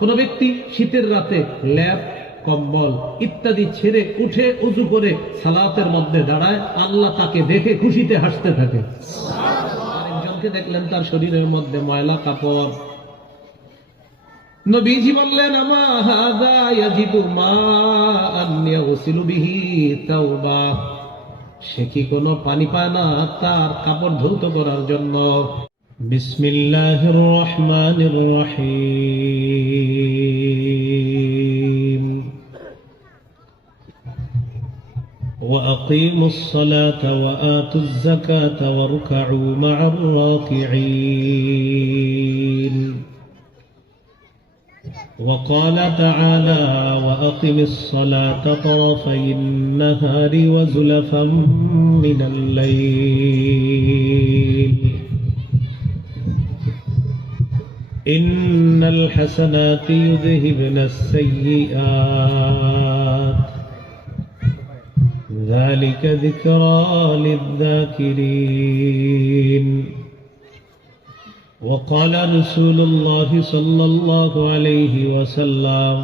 কোন ব্যক্তি শীতের রাতে ল্যাপ কম্বল ইত্যাদি ছেড়ে উঠে উজু করে সালাতের মধ্যে দাঁড়ায়, আল্লাহ তাকে দেখে খুশিতে হাসতে থাকে। আরেকজনকে দেখলেন তার শরীরের মধ্যে ময়লা কাপড়, নবীজি বললেন আমা হাযা ইয়াজিদু মাআন ইয়াগসিলু বিহি তাওবা, সে কি কোনো পানি পায় না তার কাপড় ধৌত করার জন্য? বিসমিল্লাহির রহমানির রহিম وأقيموا الصلاة وآتوا الزكاة واركعوا مع الراكعين وقال تعالى وأقم الصلاة طرفي النهار وزلفا من الليل إن الحسنات يذهبن السيئات ذلك ذكرى للذاكرين وقال رسول الله صلى الله عليه وسلم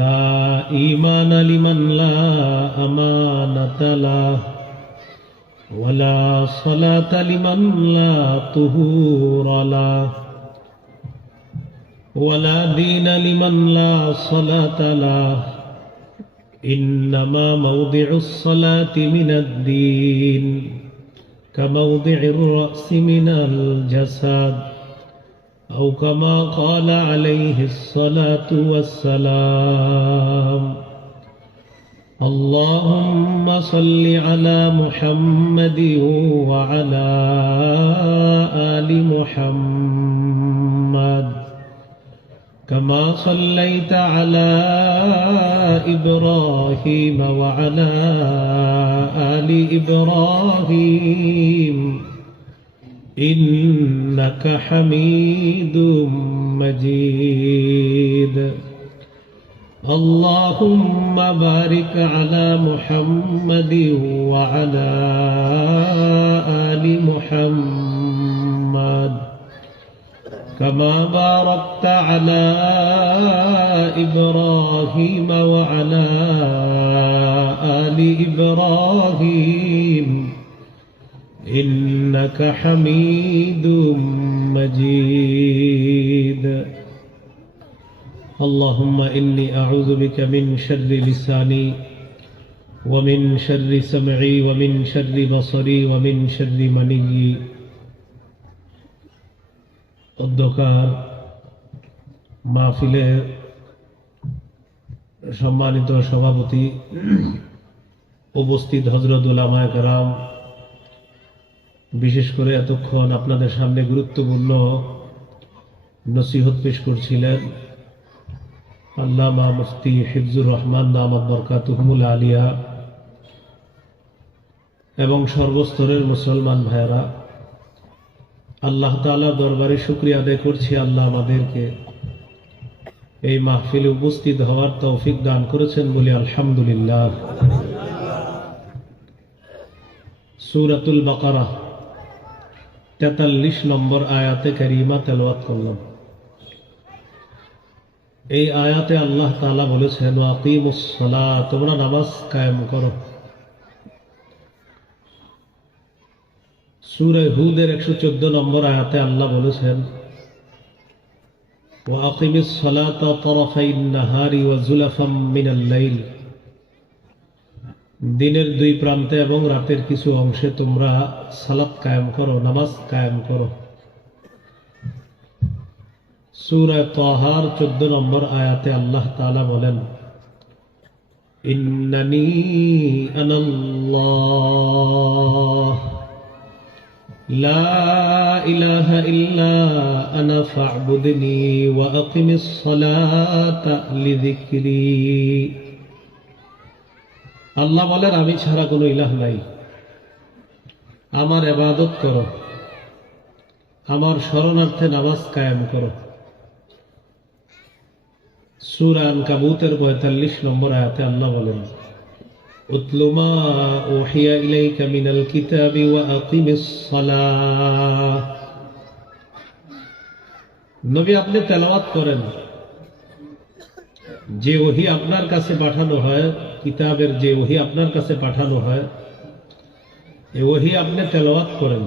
لا إيمان لمن لا أمانة له ولا صلاة لمن لا طهور له ولا دين لمن لا صلاة له إنما موضع الصلاة من الدين كموضع الرأس من الجسد أو كما قال عليه الصلاة والسلام اللهم صل على محمد وعلى آل محمد كما صليت على إبراهيم وعلى آل إبراهيم إنك حميد مجيد اللهم بارك على محمد وعلى آل محمد كما باركت على إبراهيم وعلى آل إبراهيم إنك حميد مجيد اللهم إني أعوذ بك من شر لساني ومن شر سمعي ومن شر بصري ومن شر مني অধ্যকার মাহফিলের সম্মানিত সভাপতি, উপস্থিত হযরত উলামায়ে কেরাম, বিশেষ করে এতক্ষণ আপনাদের সামনে গুরুত্বপূর্ণ নসিহত পেশ করছিলেন আল্লামা মুফতি হিফজুর রহমান দামাত বরকাতুহুমুল আলিয়া এবং সর্বস্তরের মুসলমান ভাইয়েরা, আল্লাহ তাআলার দরবারে শুকরিয়া আদায় করছি, আল্লাহ আমাদেরকে এই মাহফিলে উপস্থিত হওয়ার তৌফিক দান করেছেন বলি আলহামদুলিল্লাহ। সূরাতুল বাকারা 43 নম্বর আয়াতে কারিমা তেলাওয়াত করলাম। এই আয়াতে আল্লাহ তাআলা বলেছেন ওয়াকিমুস সালাহ, তোমরা নামাজ কায়েম করো। সূরা হুদের 114 নম্বর আয়াতে আল্লাহ বলেছেন ওয়াকিমিস সালাতা তারাফাইন নাহারি ওয়া যুলাফাম মিনাল লাইল, দিনের দুই প্রান্তে এবং রাতের কিছু অংশে তোমরা সালাত কায়েম করো, নামাজ কায়েম করো। সূরা তাহার 14 নম্বর আয়াতে আল্লাহ তাআলা বলেন ইন্নানি আনাল্লাহ লা ইলাহা ইল্লা আনা ফা'বুদনি ওয়া আকিমিস সালাতা লিযিকরি। আল্লাহ বলেন আমি ছাড়া কোনো ইলাহ নাই, আমার ইবাদত করো, আমার শরণার্থে নামাজ কায়েম করো। সূরা আনকাবুতের 45 নম্বর আয়াতে আল্লাহ বলেন উতলু মা উহিয়া ইলাইকা মিনাল কিতাবি ওয়া আকিমিস সালাহ নবী আপনি তেলাওয়াত করেন, যে ওহী আপনার কাছে পাঠানো হয়, কিতাবের যে ওহী আপনার কাছে পাঠানো হয়, এই ওহী আপনি তেলাওয়াত করেন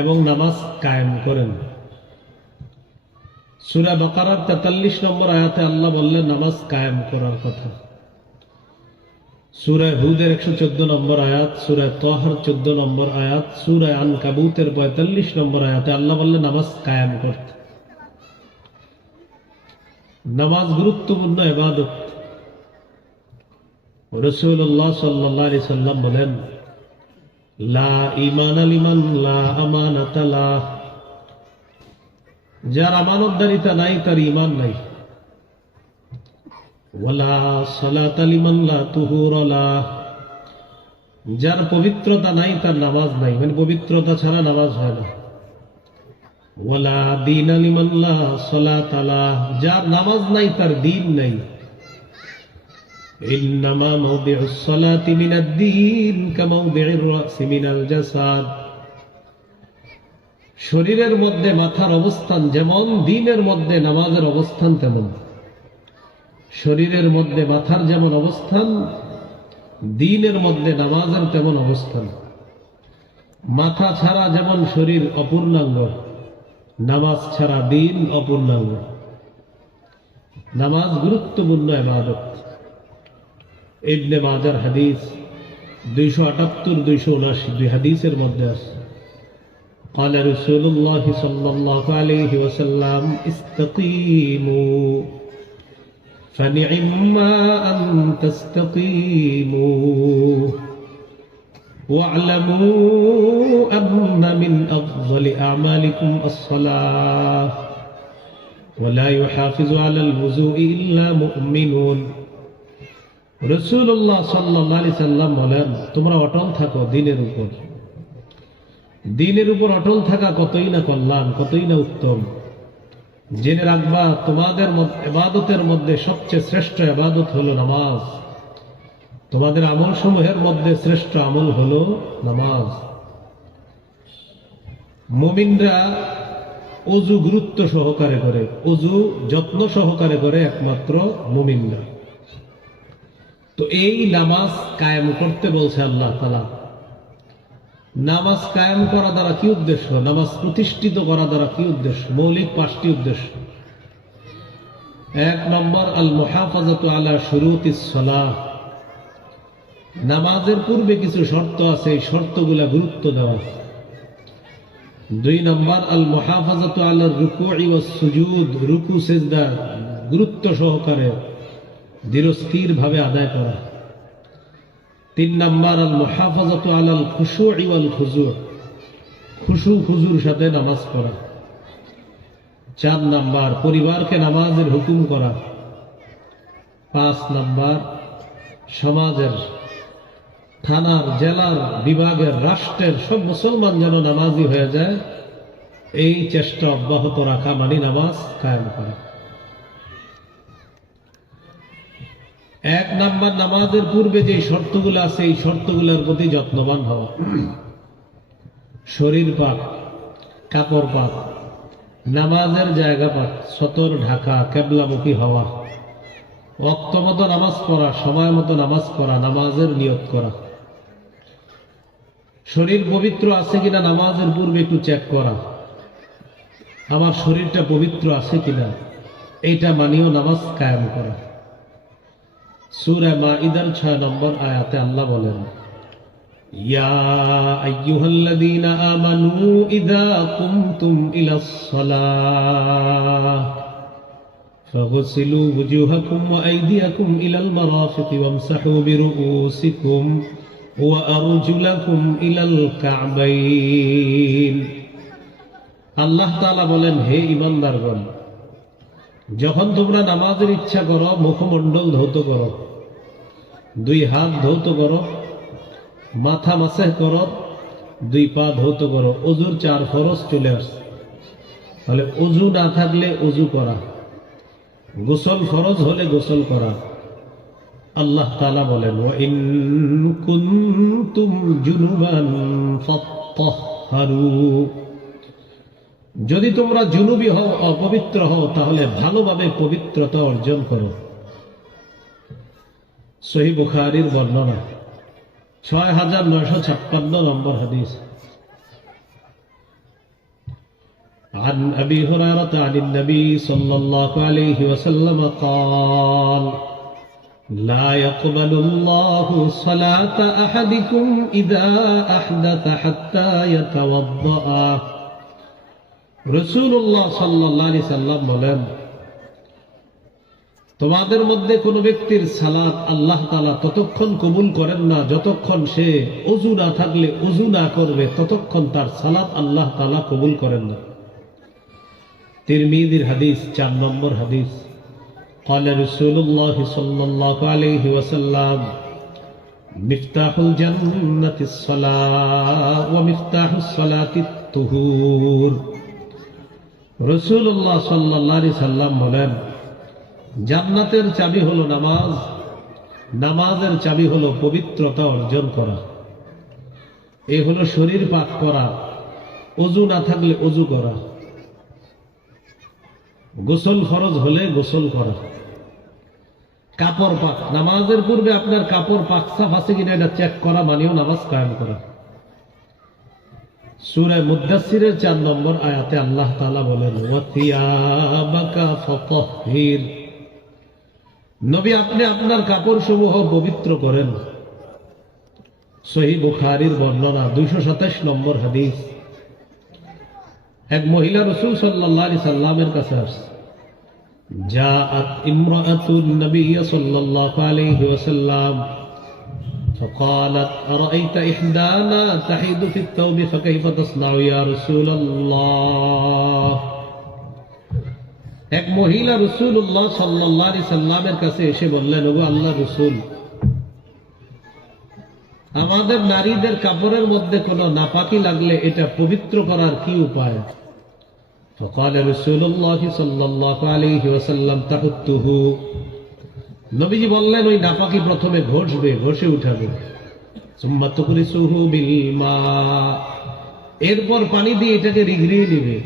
এবং নামাজ কায়েম করেন। সূরা বাকারার ৪৩ নম্বর আয়াতে আল্লাহ বললেন নামাজ কায়েম করার কথা। সূরা হুদের ১১৪ নম্বর আয়াত, সূরা তাহার ১৪ নম্বর আয়াত, সূরা আনকাবুতের ৪৫ নম্বর আয়াতে আল্লাহ বললেন নামাজ কায়েম করতে। নামাজ গুরুত্বপূর্ণ ইবাদত। রাসূলুল্লাহ সাল্লাল্লাহু আলাইহি সাল্লাম বলেন, লা ঈমানা লিমান লা আমানাতা লাহ। যার আমানতদারিতা নাই তার ঈমান নাই। ওয়ালা সালাতা লিমান লা তুহুরা লাহ। যার পবিত্রতা নাই তার নামাজ নাই, মানে পবিত্রতা ছাড়া নামাজ হয় না। ওয়ালা দীনা লিমান লা সালাতা লাহ। যার নামাজ নাই তার দ্বীন নাই। ইন্নামা মাওদিউস সালাতি মিনাদ দ্বীন কামাওদিউর রাসি মিনাল জাসাদ। শরীরের মধ্যে মাথার অবস্থান যেমন, দ্বীনের মধ্যে নামাজের অবস্থান তেমন। শরীরের মধ্যে মাথার যেমন অবস্থান, দ্বীনের মধ্যে নামাজের তেমন অবস্থান। মাথা ছাড়া যেমন শরীর অপূর্ণাঙ্গ, নামাজ ছাড়া দ্বীন অপূর্ণাঙ্গ। নামাজ গুরুত্বপূর্ণ ইবাদত। ইবনে মাজার হাদিস 278-279 দুই হাদিসের মধ্যে আছে, قال رسول الله صلى الله عليه وسلم استقيموا فنعما أن تستقيموا واعلموا أن من أفضل أعمالكم الصلاة ولا يحافظ على الوضوء إلا مؤمنون। রাসূলুল্লাহ সাল্লাল্লাহু আলাইহি সাল্লাম বলেন, তোমরা অটল থাকো দ্বীনের উপর। দ্বীনের উপর অটল থাকা কতই না কল্যাণ, কতই না উত্তম। জেনে রাখবা তোমাদের ইবাদতের মধ্যে সবচেয়ে শ্রেষ্ঠ ইবাদত হলো নামাজ। তোমাদের আমল সমূহের মধ্যে শ্রেষ্ঠ আমল হলো নামাজ। মুমিনরা ওযু গুরুত্ব সহকারে করে, ওযু যত্ন সহকারে করে একমাত্র মুমিনরা। তো এই নামাজ কায়েম করতে বলছে আল্লাহ তাআলা। নামাজ কায়েম করা দ্বারা কি উদ্দেশ্য? নামাজ প্রতিষ্ঠিত করা দ্বারা কি উদ্দেশ্য? মৌলিক 5টি উদ্দেশ্য। 1 নম্বর, আল মুহাফাজাতু আলা শুরুতিস সালাহ। নামাজের পূর্বে কিছু শর্ত আছে, এই শর্তগুলা গুরুত্ব দেওয়া। 2 নম্বর, আল মুহাফাজাতু আলা রুকুই ওয়াস সুজুদ। রুকু সিজদা গুরুত্ব সহকারে ধীরস্থির ভাবে আদায় করা। 3 নম্বর, আল মুহাফাজাতু আলাল খুশুই ওয়াল খুজু'। খুশু খুজুর সাথে নামাজ পড়া। 4 নম্বর, পরিবারকে নামাজের হুকুম করা। 5 নম্বর, সমাজের, থানার, জেলার, বিভাগের, রাষ্ট্রের সব মুসলমান যেন নামাজি হয়ে যায়, এই চেষ্টা অব্যাহত রাখা, মানে নামাজ কায়েম করা। 1 নম্বর, নামাজের পূর্বে যে শর্তগুলো আছে এই শর্তগুলোর প্রতি যত্নবান হওয়া। শরীর পাক, কাপড় পাক, নামাজের জায়গা পাক, সতর ঢাকা, কেবলামুখী হওয়া, ওয়াক্ত মতো নামাজ পড়া, সময় মতো নামাজ পড়া, নামাজের নিয়ত করা। শরীর পবিত্র আছে কিনা নামাজের পূর্বে একটু চেক করা, আমার শরীরটা পবিত্র আছে কিনা, এইটা মানিও নামাজ কায়েম করা। সূরা মাইদার 6 নম্বর আয়াতে আল্লাহ বলেন, ইয়া আইয়ুহাল্লাযীনা আমানু ইযা কুমতুম ইলাস সালাহ ফাগসিলু ওয়ুজুহাকুম ওয়া আইদিয়াকুম ইলাল মারাফিকি ওয়ামসাহু বিরুউসিকুম ওয়া আরজুলাকুম ইলাল কা'বাইন। আল্লাহ তাআলা বলেন, হে ঈমানদারগণ, যখন তোমরা নামাজের ইচ্ছা করো, মুখমণ্ডল ধৌত করো, 2 হাত ধৌত করো, মাথা মাসাহ করো, 2 পা ধৌত করো। ওযুর 4 ফরজ চলে আসে। তাহলে ওযু না থাকলে ওযু করা, গোসল ফরজ হলে গোসল করা। আল্লাহ তাআলা বলেন, ওয়া ইন কুনতুম জুনুবান ফাত্তাহহারু। যদি তোমরা জুনুবি হও, অপবিত্র হও, তাহলে ভালোভাবে পবিত্রতা অর্জন করো। সহিহ বুখারীর বর্ণনা 6956 নম্বর হাদিস। عن أبي هريرة عن النبي صلى الله عليه وسلم قال لا يقبل الله صلاة أحدكم إذا أحدث حتى يتوضأ। রাসূলুল্লাহ সাল্লাল্লাহু আলাইহি সাল্লাম বলেন, তোমাদের মধ্যে কোন ব্যক্তির সালাত আল্লাহ তাআলা ততক্ষণ কবুল করেন না যতক্ষণ সে ওযু না থাকলে ওযু না করবে, ততক্ষণ তার সালাত আল্লাহ তাআলা কবুল করেন না। তিরমিজির হাদিস 4 নম্বর হাদিস। قال رسول الله صلى الله عليه وسلم مفتاح الجنة الصلاة ومفتاح الصلاة الطهور। রাসূলুল্লাহ সাল্লাল্লাহু আলাইহি সাল্লাম বলেন, জান্নাতের চাবি হলো নামাজ, নামাজের চাবি হলো পবিত্রতা অর্জন করা। এই হলো শরীর পাক করা, ওযু না থাকলে ওযু করা, গোসল ফরজ হলে গোসল করা, কাপড় পাক, নামাজের পূর্বে আপনার কাপড় পাক সাফ আছে কিনা এটা চেক করা মানেও নামাজ কায়েম করা। সূরা মুদ্দাসসিরের 4 নম্বর আয়াতে আল্লাহ তাআলা বলেন, ওয়া থিয়াবাকা ফাতাহহির। নবী আপনি আপনার কাপড় সমূহ পবিত্র করেন। সহিহ বুখারীর বর্ণনা 227 নম্বর হাদিস। এক মহিলা রাসূল সাল্লাল্লাহু আলাইহি সাল্লামের কাছে আসছে। জাআত ইমরাআতুন নবী সাল্লাল্লাহু আলাইহি ওয়াসাল্লাম فقالت أرأيت إحدانا تحيض في الثوب فكيف تصنع يا رسول الله। এক মহিলা রাসূলুল্লাহ সাল্লাল্লাহু আলাইহি সাল্লামের কাছে এসে বললেন, ওগো আল্লাহর রাসূল, আমাদের নারীদের কাপড়ের মধ্যে কোনো নাপাকি লাগলে এটা পবিত্র করার কি উপায়? فقال رسول الله صلى الله عليه وسلم تحته। নবীজি বললেন, ওই নাপাকি প্রথমে ঘষবে, ঘষে উঠাবে, ثم تغرسه بالماء, এরপর পানি দিয়ে এটাকে রিগড়িয়ে নেবে,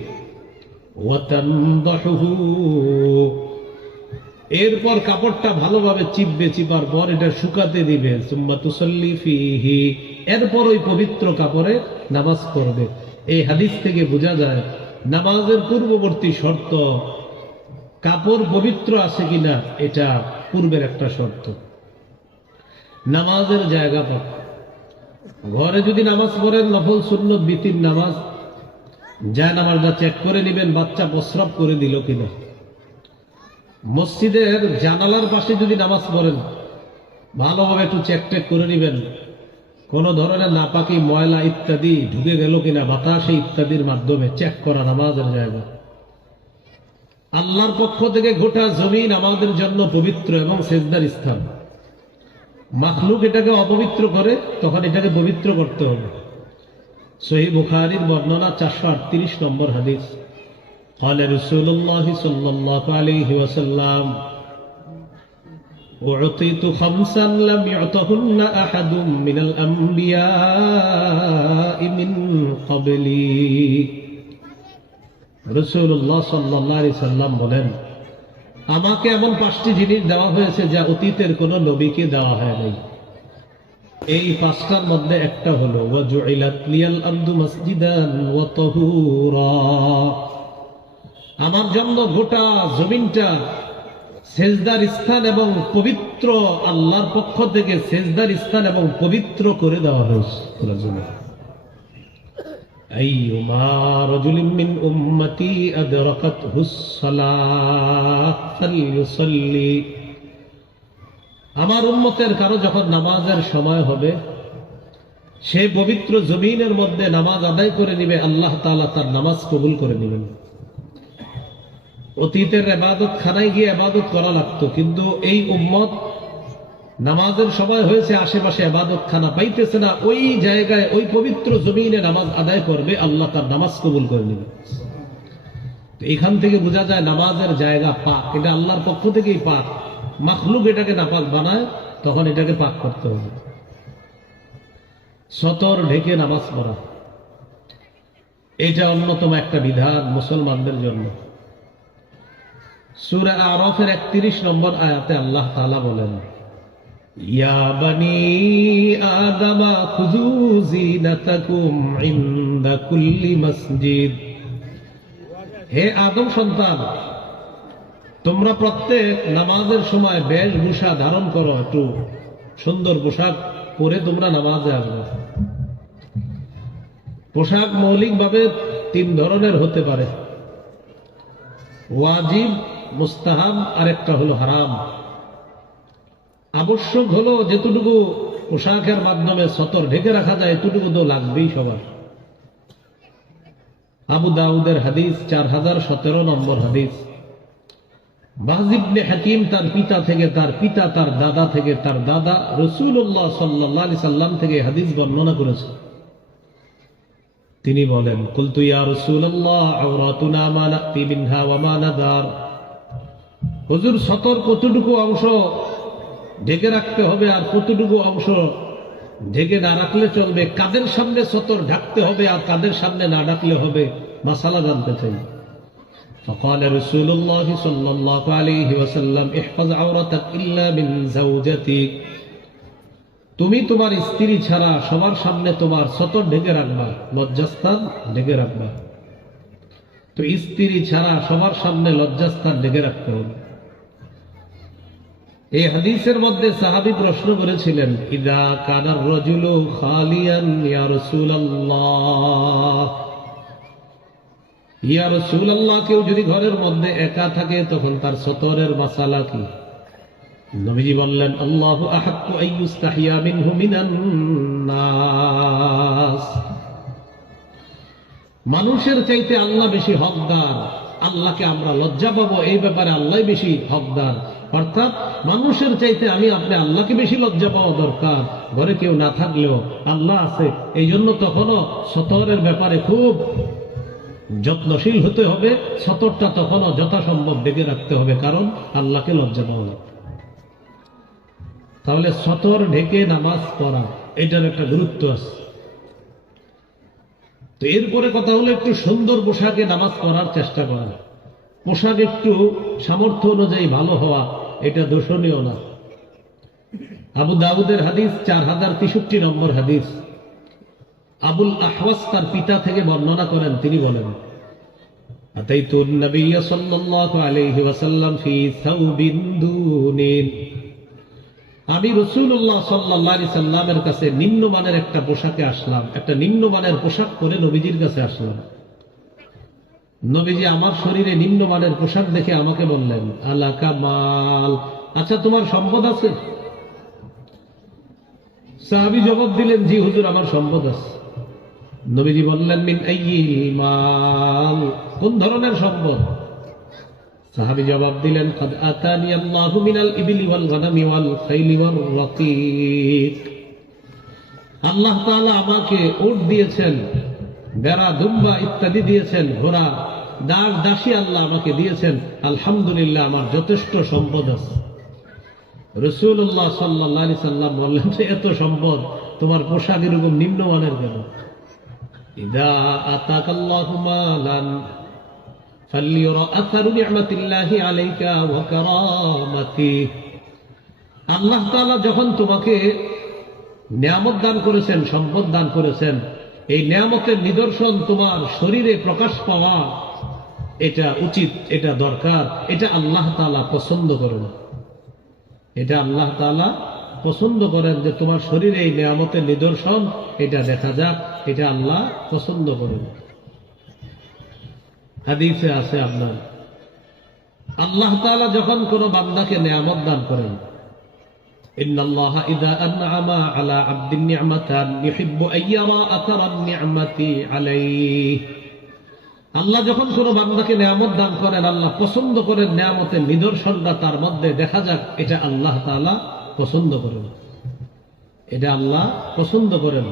وتنضحه, এরপর কাপড়টা ভালোভাবে চিপবে, চিপার পর এটা শুকাতে দিবে, ثم تصلي فيه, এরপর ওই পবিত্র কাপড়ে নামাজ পড়বে। এই হাদিস থেকে বোঝা যায় নামাজের পূর্ববর্তী শর্ত কাপড় পবিত্র আছে কিনা, এটা পূর্বের একটা শর্ত। নামাজের জায়গা পাক, ঘরে যদি নামাজ পড়েন নফল সুন্নত বিতির নামাজ, যায় নামাজটা চেক করে নেবেন বাচ্চা প্রস্রাব করে দিল কিনা। মসজিদের জানালার পাশে যদি নামাজ পড়েন ভালোভাবে একটু চেক টেক করে নেবেন কোন ধরনের নাপাকি ময়লা ইত্যাদি ঢুকে গেল কিনা, বাতাসে ইত্যাদির মাধ্যমে চেক করা নামাজের জায়গা। আল্লাহর পক্ষ থেকে গোটা জমিন আমাদের জন্য পবিত্র এবং সেজদার স্থান। মাখলুক এটাকে অপবিত্র করে, তখন এটাকে পবিত্র করতে হবে। সহিহ বুখারীর বর্ণনা 438 নম্বর হাদিস। قال رسول الله صلى الله عليه وسلم أعطيت خمسا لم يعطهن أحد من الأنبياء من قبلي। রাসূলুল্লাহ সাল্লাল্লাহু আলাইহি সাল্লাম বলেন, আমাকে এমন 5টি জিনিস দেওয়া হয়েছে যা অতীতের কোন নবীকে দেওয়া হয় নাই। এই 5টার মধ্যে একটা হলো ওয়াজুইলাত লিয়াল আরদু মাসজিদান ওয়া তাহুরা, আমার জন্য গোটা জমিনটা সেজদার স্থান এবং পবিত্র, আল্লাহর পক্ষ থেকে সেজদার স্থান এবং পবিত্র করে দেওয়া হয়েছে। আইয়ুমা রাজুলিন মিন উম্মতি আদরাকাতহুস সালাহ ফালইউসাল্লি, আমার উম্মতের কারো যখন নামাজের সময় হবে সে পবিত্র জমিনের মধ্যে নামাজ আদায় করে নিবে, আল্লাহ তাআলা তার নামাজ কবুল করে নেবেন। অতীতের ইবাদত খানায় গিয়ে ইবাদত করা লাগতো, কিন্তু এই উম্মত নামাজের সময় হয়েছে, আশেপাশে ইবাদত খানা পাইতেছে না, ওই জায়গায় ওই পবিত্র জমিনে নামাজ আদায় করবে, আল্লাহ তার নামাজ কবুল করে নেবে। তো এখান থেকে বোঝা যায় নামাজের জায়গা পাক, এটা আল্লাহর পক্ষ থেকেই পাক। মাখলুক এটাকে নাপাক বানায়, তখন এটাকে পাক করতে হবে। সতর ঢেকে নামাজ পড়া, এটা অন্যতম একটা বিধান মুসলমানদের জন্য। সূরা আরাফের 31 নম্বর আয়াতে আল্লাহ তাআলা বলেন, ইয়া বনি আদম খুযু যিনাতাকুম ইনদা কুল্লি মসজিদ। হে আদম সন্তান, তোমরা প্রত্যেক নামাজের সময় বেশভূষা ধারণ করো, একটু সুন্দর পোশাক পরে তোমরা নামাজে আসবে। পোশাক মৌলিকভাবে 3 ধরনের হতে পারে, ওয়াজিব, মুস্তাহাব, আর একটা হলো হারাম। আবশ্যক হলো যেটুকু পোশাকের মাধ্যমে সতর ঢেকে রাখা যায় এতটুকু তো লাগবেই সবার। আবু দাউদের হাদিস, 4017 নম্বর হাদিস। বাজ ইবনে হাকিম তার পিতা থেকে, তার পিতা তার দাদা থেকে, তার দাদা রাসূলুল্লাহ সাল্লাল্লাহু আলাইহি সাল্লাম থেকে হাদিস বর্ণনা করেছে। তিনি বলেন, কুলতু ইয়া রাসূলুল্লাহ আওরাতুনা মা নাতি মিনহা ওয়া মা নাদার। হুজুর, সতর কতটুকু অংশ ঢেকে রাখতে হবে আর কতটুকু অংশ ঢেকে না রাখলে চলবে? কাদের সামনে সতর ঢাকতে হবে আর কাদের সামনে না ঢাকলে হবে? মাসালা জানতে চাই। فقال رسول الله صلى الله عليه وسلم احفظ عورتك الا من زوجتك। তুমি তোমার স্ত্রী ছাড়া সবার সামনে তোমার সতর ঢেকে রাখবা, লজ্জাস্থান ঢেকে রাখবা। তো স্ত্রী ছাড়া সবার সামনে লজ্জাস্থান ঢেকে রাখতে হবে। এই হাদিসের মধ্যে সাহাবী প্রশ্ন করেছিলেন, ইদা কানার রাজুলু খালিয়ান ইয়া রাসূলুল্লাহ, ইয়া রাসূলুল্লাহ, কেউ যদি ঘরের মধ্যে একা থাকে তখন তার সতরের মাসালা কি? নবীজি বললেন, আল্লাহু আহাক্কু আইয়ুস্তাহিয়া মিনহু মিনান নাস। মানুষের চাইতে আল্লাহ বেশি হকদার। আল্লাহকে আমরা লজ্জা পাবো এই ব্যাপারে আল্লাহ বেশি হকদার। অর্থাৎ মানুষের চাইতে আমি আপনি আল্লাহকে বেশি লজ্জা পাওয়া দরকার। ঘরে কেউ না থাকলেও আল্লাহ আছে, এই জন্য তখনও সতরের ব্যাপারে খুব যত্নশীল হতে হবে। সতরটা তখনও যথাসম্ভব ঢেকে রাখতে হবে, কারণ আল্লাহকে লজ্জা পাওয়া যায়। তাহলে সতর ঢেকে নামাজ পড়া, এটার একটা গুরুত্ব আছে। তো এরপরে কথা হলো একটু সুন্দর পোশাকে নামাজ পড়ার চেষ্টা করা। পোশাক একটু সামর্থ্য অনুযায়ী ভালো হওয়া, এটা দোষণীয় না। আবু দাউদের হাদিস, 4063 নম্বর হাদিস। আবুল আহওয়াস তার পিতা থেকে বর্ণনা করেন, তিনি বলেন, আতাইতুন নবিয়্য সাল্লাল্লাহু আলাইহি ওয়াসাল্লাম ফি সাওবিন দুনিন। আমি রাসূলুল্লাহ সাল্লাল্লাহু আলাইহি সাল্লামের কাছে নিম্নমানের একটা পোশাকে আসলাম, একটা নিম্নমানের পোশাক পরে নবীজির কাছে আসলাম। নবীজি আমার শরীরে নিম্নমানের পোশাক দেখে আমাকে বললেন, আলাকা মাল, আচ্ছা তোমার সম্পদ আছে? সাহাবী জবাব দিলেন, জি হুজুর, আমার সম্পদ আছে। নবীজি বললেন, মিন আইয়িল মাল, কোন ধরনের সম্পদ? সাহাবী জবাব দিলেন, কাদ আতানি আল্লাহু মিনাল ইবলি ওয়াল গানামি ওয়াল খাইলি ওয়ার রাকিক। আল্লাহ তাআলা আমাকে উট দিয়েছেন, বেড়া, দুম্বা ইত্যাদি দিয়েছেন, ঘোড়া, দাস, দাসী আল্লাহ আমাকে দিয়েছেন। আলহামদুলিল্লাহ, আমার যথেষ্ট সম্পদ আছে। রাসূলুল্লাহ সাল্লাল্লাহু আলাইহি সাল্লাম বললেন, এত সম্পদ, তোমার পোশাক এরকম নিম্নমানের কেন? ইদা আতাকাল্লাহু মালান ফালিয়রা আসারু নি'মাতিল্লাহি আলাইকা ওয়া কারামাতি। আল্লাহ তাআলা যখন তোমাকে নিয়ামত দান করেছেন, সম্পদ দান করেছেন, এই নিয়ামতের নিদর্শন তোমার শরীরে প্রকাশ পাওয়া, এটা উচিত, এটা দরকার। এটা আল্লাহ তাআলা পছন্দ করেন। এটা আল্লাহ তাআলা পছন্দ করেন যে তোমার শরীরে এই নিয়ামতের নিদর্শন এটা দেখা যাক, এটা আল্লাহ পছন্দ করেন। হাদিসে আছে আপনার, আল্লাহ তাআলা যখন কোন বান্দাকে নিয়ামত দান করেন, ইন্নাল্লাহা ইযা আনআমা আলা আবদিন নি'মাতান ইউহিব্বু আইয়ারা আথারান নি'মাতি আলাইহি। আল্লাহ যখন কোন বান্দাকে নিয়ামত দান করেন, আল্লাহ পছন্দ করেন নিয়ামতের নিদর্শনটা তার মধ্যে দেখা যাক, এটা আল্লাহ তাআলা পছন্দ করেন। এটা আল্লাহ পছন্দ করেন।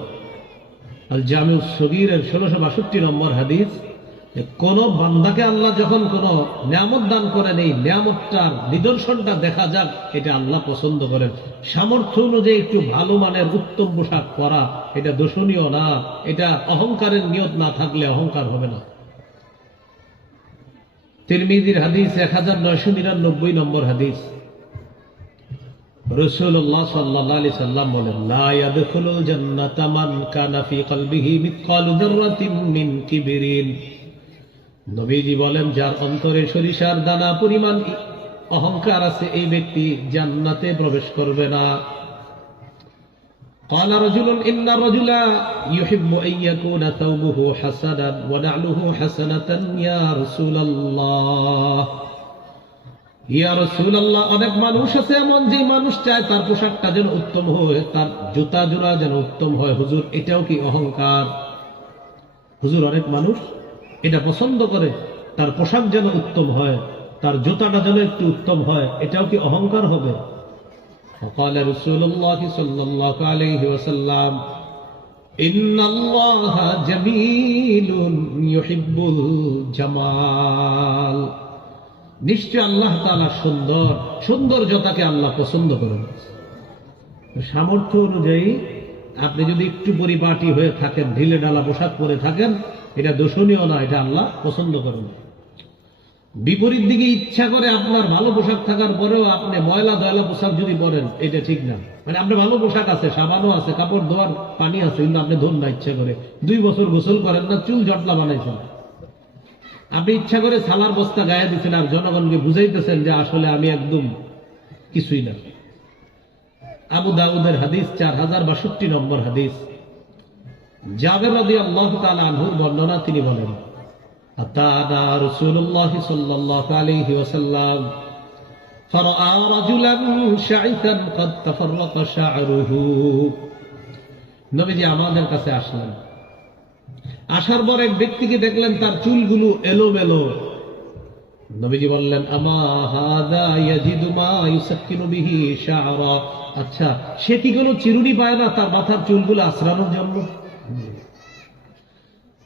আল জামিউস সগীরের 1662 নম্বর হাদিস, কোন বান্দাকে আল্লাহ যখন কোন নিয়ামত দান করেন, এই নিয়ামতটার নিদর্শনটা দেখা যাক, এটা আল্লাহ পছন্দ করেন। সামর্থ্য অনুযায়ী একটু ভালো মানের উত্তম পোশাক পরা, এটা দোষণীয় না। এটা অহংকারের নিয়ত না থাকলে অহংকার হবে না। তিরমিজির হাদিস 1999 নম্বর হাদিস, রাসূলুল্লাহ সাল্লাল্লাহু আলাইহি সাল্লাম বলেন, লা ইয়াদখুলুল জান্নাতা মান কানা ফি কলবিহি মিসকালু যাররাতিন মিন কিবরিন। নবীজি বলেন, যার অন্তরে সরিষার দানা পরিমাণ অহংকার আছে, এই ব্যক্তি জান্নাতে প্রবেশ করবে না। قال رجل إن الرجل يحب أن يكون ثوبه حسنا ونعله حسنة يا رسول الله ইয়া রাসূলুল্লাহ, অনেক মানুষ আছে এমন যে মানুষ চায় তার পোশাকটা যেন উত্তম হয়, তার জুতা জোড়া যেন উত্তম হয়। হুজুর, এটাও কি অহংকার? হুজুর, অনেক মানুষ এটা পছন্দ করে, তার পোশাক যেন উত্তম হয়, তার জুতাটা যেন একটু উত্তম হয়, এটাও কি অহংকার হবে? فقال رسول الله صلى الله عليه وسلم إن الله جميل يحب الجمال। নিশ্চয় আল্লাহ তাআলা সুন্দর, সৌন্দর্যতাকে আল্লাহ পছন্দ করেন। সামর্থ্য অনুযায়ী আপনি যদি একটু পরিপাটি হয়ে থাকেন, ঢিলে ঢালা পোশাক পরে থাকেন, এটা দোষণীয় না, এটা আল্লাহ পছন্দ করেন। বিপরীত দিকে ইচ্ছা করে আপনার ভালো পোশাক থাকার পরেও আপনি ময়লা দয়লা পোশাক যদি পরেন, এটা ঠিক না। মানে আপনার ভালো পোশাক আছে, সাবানও আছে, কাপড় ধোয়ার পানি আছে, কিন্তু আপনি ধোন না ইচ্ছা করে। 2 বছর গোসল করেন না, চুল জটলা বানাইছেন, আপনি ইচ্ছা করে সালার বস্তা গায়ে দিচ্ছেন আর জনগণকে বুঝাইতেছেন যে আসলে আমি একদম কিছুই না। আবু দাউদের হাদিস 4062 নম্বর হাদিস, জাবের রাদিয়াল্লাহু তাআলা আনহুর বর্ণনা, তিনি বলেন, আতানা রাসূলুল্লাহ সাল্লাল্লাহু আলাইহি ওয়াসাল্লাম ফারাআ রাজুলান শাইতান ক্বাদ তাফাররাকা শা'রুহু। নবীজি আমাদের কাছে আসলেন, আসার পর এক ব্যক্তিকে দেখলেন তার চুলগুলো এলোমেলো। নবীজি বললেন, আমা হাযা ইয়াজিদু মা ইউসাক্কিনু বিহি শা'রা। আচ্ছা, সে কি কোনো চিরুনি পায় না তার মাথার চুলগুলো আছড়ানোর জন্য?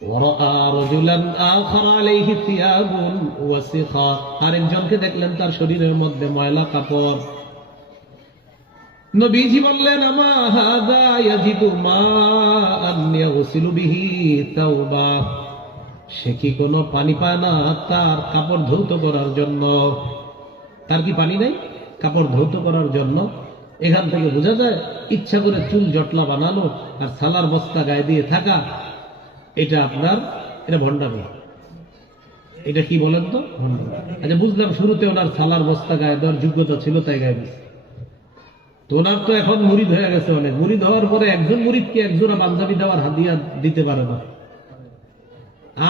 ওয়ারাআ রাজুলান আখার আলাইহি থিয়াবুন ওয়াসিখা। আরেকজনকে দেখলেন তার শরীরের মধ্যে ময়লা কাপড়। নবীজি বললেন, আমা হাযা ইয়াজিদু মাআন ইয়াগসিলু বিহি তাওবা। সে কি কোনো পানি পায় না তার কাপড় ধৌত করার জন্য? তার কি পানি নাই কাপড় ধৌত করার জন্য? এখান থেকে বোঝা যায় ইচ্ছা করে চুল জটলা বানানো আর সালার বস্তা গায়ে দিয়ে থাকা, এটা আপনার, এটা ভণ্ডামি। এটা কি বলেন তো? ভণ্ডামি। আচ্ছা, বুঝলাম শুরুতে ওনার সালার বস্তা গায়ে দেওয়ার যোগ্যতা ছিল তাই গায়ে দিচ্ছে, তো ওনার তো এখন মুরিদ হয়ে গেছে অনেক। মুরিদ হওয়ার পরে একজন মুরিদকে একজোড়া পাঞ্জাবি দেওয়ার হাদিয়া দিতে পারে না।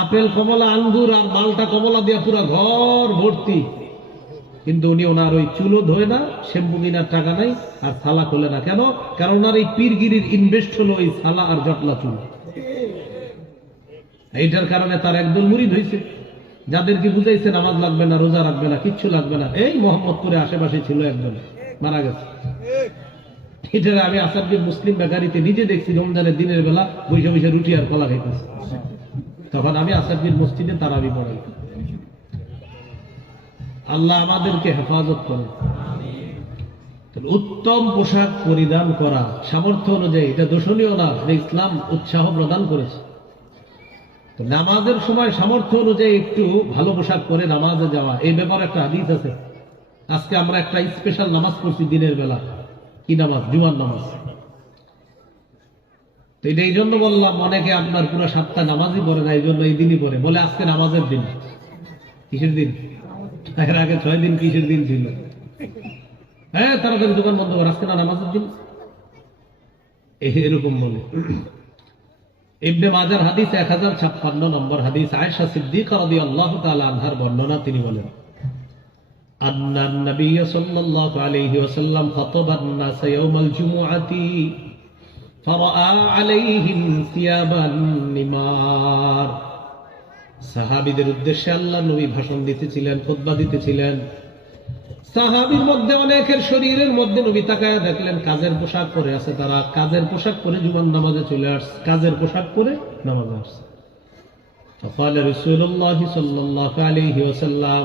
আপেল কমলা আঙ্গুর আর মালটা কমলা দিয়া পুরো ঘর ভর্তি, কিন্তু উনি ওনার ওই চুলও ধোয় না, শ্যাম্পু কিনার টাকা নাই, আর থালা খোলে না। কেন? কারণ ওনার এই পীরগিরির ইনভেস্ট হলো ওই থালা আর জটলা চুল। এইটার কারণে তার একদম মুরিদ হয়েছে। যাদেরকে বুঝাইছে নামাজ লাগবে না, রোজা রাখবে না, কিচ্ছু লাগবে না, এই মোহাম্মদপুরে আশেপাশে ছিল একজন, মারা গেছে। এটা আমি আসাদবির মুসলিম বেকারিতে নিজে দেখছি, রমজানের দিনের বেলা বৈশা বৈশা রুটি আর কলা খাইতেছে। তখন আমি আসাদবির মসজিদে তারাবি পড়াই। আল্লাহ আমাদেরকে হেফাজত করে। উত্তম পোশাক পরিধান করা সামর্থ্য অনুযায়ী, এটা দোষণীয় না, ইসলাম উৎসাহ প্রদান করেছে। নামাজের সময় সামর্থ্য অনুযায়ী একটু ভালো পোশাক পরে নামাজে যাওয়া, এই ব্যাপারে একটা হাদিস আছে। আজকে আমরা একটা স্পেশাল নামাজ পড়ছি দিনের বেলা। কি নামাজ? জুমার নামাজ। তো এটা এই জন্য বললাম, অনেকে আপনার পুরো 7টা নামাজই পড়ে না, এই জন্য এই দিনই পড়ে, বলে আজকে নামাজের দিন। কিসের দিন? এর আগে 6 দিন কিসের দিন ছিল? হ্যাঁ, তাড়াতাড়ি দোকান বন্ধ করে, আজকে না নামাজের দিন, এরকম বলে। ইবনে মাজার হাদিস 1056 নম্বর হাদিস, আয়েশা সিদ্দিকা রাদিয়াল্লাহু তাআলা আনহার বর্ণনা, তিনি বলেন, আন্নান নবী সাল্লাল্লাহু আলাইহি ওয়াসাল্লাম খাতাবান নাস ইয়াউমাল জুমুআতি ফারাআ আলাইহিম সিয়াবান নিমার। সাহাবীদের উদ্দেশ্যে আল্লাহ নবী ভাষণ দিতেছিলেন, খুতবা দিতেছিলেন। সাহাবীর মধ্যে অনেকের শরীরের মধ্যে নবী তাকায়া দেখলেন কাজের পোশাক পরে আছে, তারা কাজের পোশাক পরে জুমার নামাজে চলে আসছে, কাজের পোশাক পরে নামাজে আসছে। فقال رسول الله صلى الله عليه وسلم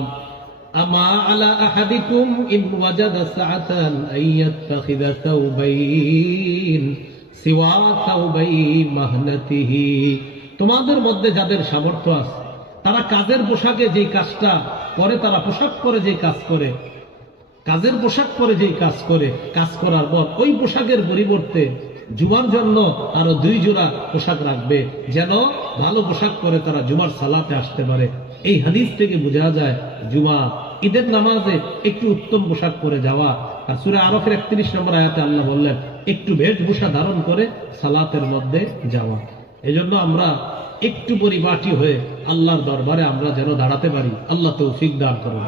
أما على أحدكم إن وجد سعة أن يتخذ ثوبين سوى ثوبي مهنته তোমাদের মধ্যে যাদের সামর্থ্য আছে তারা কাজের পোশাকে যে কাজটা করে, তারা পোশাক পরে যে কাজ করে, কাজের পোশাক পরে যে কাজ করে, কাজ করার পর ওই পোশাকের পরিবর্তে জুমার জন্য আরো 2 জোড়া পোশাক রাখবে, যেন ভালো পোশাক পরে তারা জুমার সালাতে আসতে পারে। এই হাদিস থেকে বোঝা যায় জুমা ঈদের নামাজে একটু উত্তম পোশাক পরে যাওয়া। আর সূরা আরাফের 31 নম্বর আয়াতে আল্লাহ বললেন একটু বেশভূষা ধারণ করে সালাতের মধ্যে যাওয়া। এজন্য আমরা একটু পরিপাটি হয়ে আল্লাহর দরবারে আমরা যেন দাঁড়াতে পারি, আল্লাহ তৌফিক দান করুন।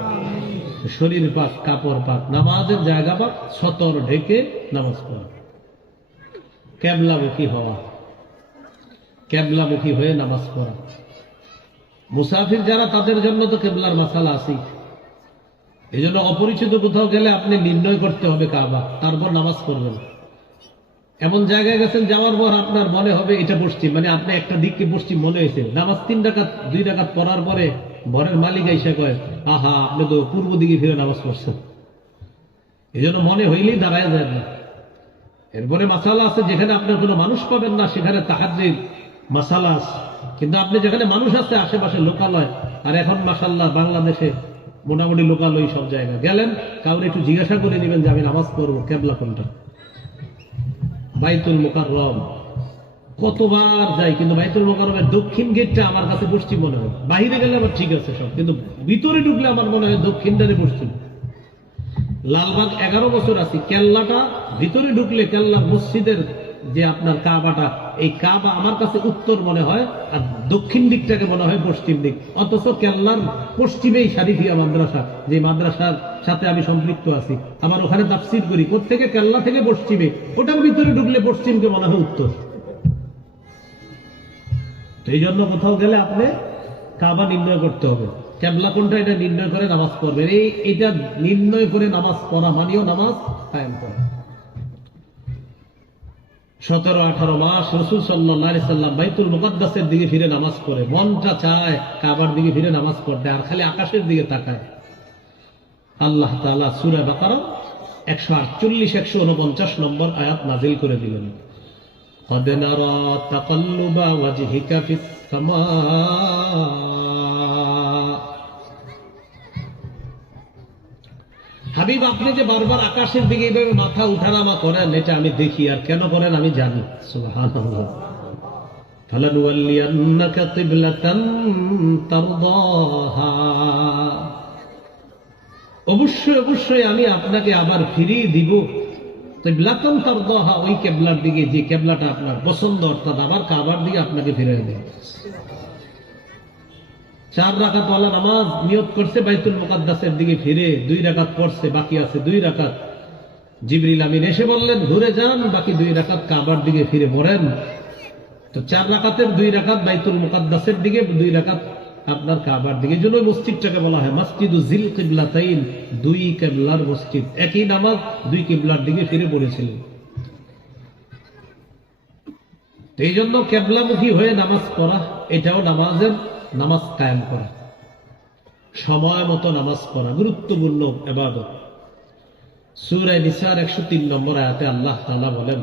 শরীর পাক, কাপড় পাক, নামাজের জায়গা পাক, সতর ঢেকে নামাজ পড়া, কেবলামুখী হওয়া, কেবলামুখী হয়ে নামাজ পড়া। মুসাফির যারা তাদের জন্য তো কেবলার মাসালা আছে। এই জন্য অপরিচিত কোথাও গেলে আপনি নির্ণয় করতে হবে কাবা, তারপর নামাজ পড়বেন। এমন জায়গায় গেছেন যাওয়ার পর আপনার মনে হবে এটা পশ্চিম, মানে আপনি একটা দিককে পশ্চিম মনে হয়েছে, নামাজ 3 রাকাত 2 রাকাত পড়ার পরে ঘরের মালিক এসে কয় আহা আপনি তো পূর্ব দিকে ফিরে নামাজ পড়ছেন। এই জন্য মনে হইলেই দাঁড়ায় যায় না। এরপরে মাসালা আছে যেখানে আপনার কোনো মানুষ পাবেন না, সেখানে তাহাজ্জুদ মাসালা আছে। কিন্তু আপনি যেখানে মানুষ আছে আশেপাশে লোকালয়, আর এখন মাশাআল্লাহ বাংলাদেশে মোটামুটি লোকালয় সব জায়গা গেলেন, কাউরে একটু জিজ্ঞাসা করে নেবেন যে আমি নামাজ পড়বো কেবলা কোনটা। বাইতুল মুকাররম কতবার যাই, কিন্তু বাইতুল মুকাররমের দক্ষিণ গেটটা আমার কাছে পশ্চিম মনে হয়। বাইরে গেলে আবার ঠিক আছে সব, কিন্তু ভিতরে ঢুকলে আমার মনে হয় দক্ষিণটারে পশ্চিম। লালবাগ 11 বছর আছি, কেল্লাটা ভিতরে ঢুকলে কেল্লার মসজিদের যে আপনার কাবাটা, এই কাবা আমার কাছে উত্তর মনে হয়, আর দক্ষিণ দিকটাকে মনে হয় পশ্চিম দিক। অথচ কেল্লার পশ্চিমেই শরীফিয়া মাদ্রাসা, যে মাদ্রাসার সাথে আমি সম্পৃক্ত আছি, আমার ওখানে তাফসীর করি। প্রত্যেকে কেল্লা থেকে পশ্চিমে, ওটার ভিতরে ঢুকলে পশ্চিমকে মনে হয় উত্তর। এই জন্য কোথাও গেলে আপনি কাবা নির্ণয় করতে হবে, কেবলা কোনটা এটা নির্ণয় করে নামাজ পড়বেন। এইটা নির্ণয় করে নামাজ পড়া মানেও নামাজ কায়েম করা। 17-18 মাস রাসূল সাল্লাল্লাহু আলাইহি সাল্লাম বাইতুল মুকাদ্দাসের দিকে ফিরে নামাজ পড়ে, মনটা চায় কাবার দিকে ফিরে নামাজ পড়তে, আর খালি আকাশের দিকে তাকায়। আল্লাহ তাআলা সূরা বাকারা 148-149 নম্বর আয়াত নাযিল করে দিলেন। قد نرى تقلب وجهك في السماء হাবিব আপনি যে বারবার আকাশের দিকে এইভাবে মাথা উঠানামা করেন, এটা আমি দেখি, আর কেন করেন আমি জানি। সুবহানাল্লাহ। ফালানুওয়াল্লিয়ান্নাকা কিবলাতান তারদাহা, অবশ্যই অবশ্যই আমি আপনাকে আবার ফিরিয়ে দিব কিবলাতান তারদাহা, ওই কিবলার দিকে যে কিবলাটা আপনার পছন্দ, অর্থাৎ আবার কাবার দিকে আপনাকে ফিরিয়ে দেব। 4 রাকাত ওয়ালা নামাজ নিয়ত করছে বাইতুল মুকাদ্দাসের দিকে ফিরে, 2 রাকাত পড়ছে, বাকি আছে 2 রাকাত। জিবরিল আমিন এসে বললেন ঘুরে যান, বাকি 2 রাকাত কাবার দিকে ফিরে পড়েন। তো 4 রাকাতের 2 রাকাত বাইতুল মুকাদ্দাসের দিকে, 2 রাকাত আপনার কাবার দিকে। এই জন্য মসজিদটাকে বলা হয় মসজিদু জিল কিবলাতাইন, 2 কিবলার মসজিদ। একই নামাজ 2 কিবলার দিকে ফিরে পড়েছিলেন। এই জন্য কিবলামুখী হয়ে নামাজ পড়া, এটাও নামাজ কায়েম করা, সময় মতো নামাজ পড়া গুরুত্বপূর্ণ ইবাদত। সূরা নিসার 103 নম্বর আয়াতে আল্লাহ তাআলা বলেন